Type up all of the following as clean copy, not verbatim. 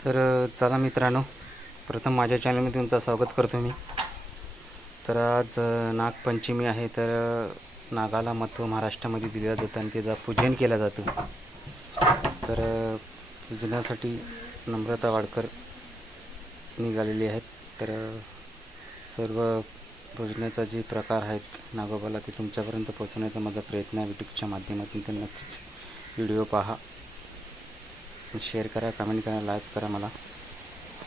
तर चला मित्रांनो, प्रथम माझ्या चॅनलमध्ये तुमचं स्वागत करतो मी। तर आज नागपंचमी आहे। तर नागाला महत्त्व महाराष्ट्रामध्ये दिलं जातं आणि त्याचं पूजन केलं जातं। तर पूजनासाठी नम्रता वाडकर निघालेली आहेत। तर सर्व पूजनाचा जे प्रकार आहेत नागोबाला ते तुमच्यापर्यंत पोहोचवण्याचा माझा प्रयत्न आहे यूट्यूबच्या माध्यमातून। तर नक्कीच व्हिडिओ पहा, शेअर करा, कमेंट करा, लाईक करा मला।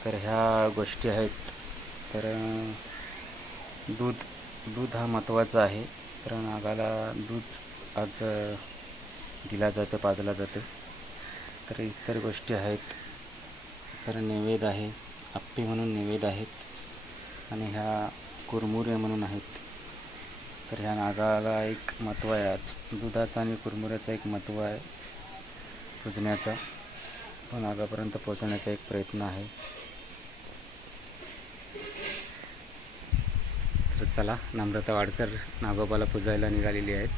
तर ह्या गोष्टी आहेत। तर दूध हा महत्त्वाचा आहे। तर नागाला दूध आज दिला जातं, पाजलं जातं। तर इतर गोष्टी आहेत। तर नैवेद्य आहे, आप्पे म्हणून नैवेद्य आहेत आणि ह्या कुरमुरे म्हणून आहेत। तर ह्या नागाला एक महत्त्व आहे। आज दुधाचं आणि कुरमुऱ्याचं एक महत्त्व आहे पूजण्याचा, तो नागापर्यंत पोहोचवण्याचा एक प्रयत्न आहे। तर चला, नम्रता वाडकर नागोबाला पूजायला निघालेली आहेत।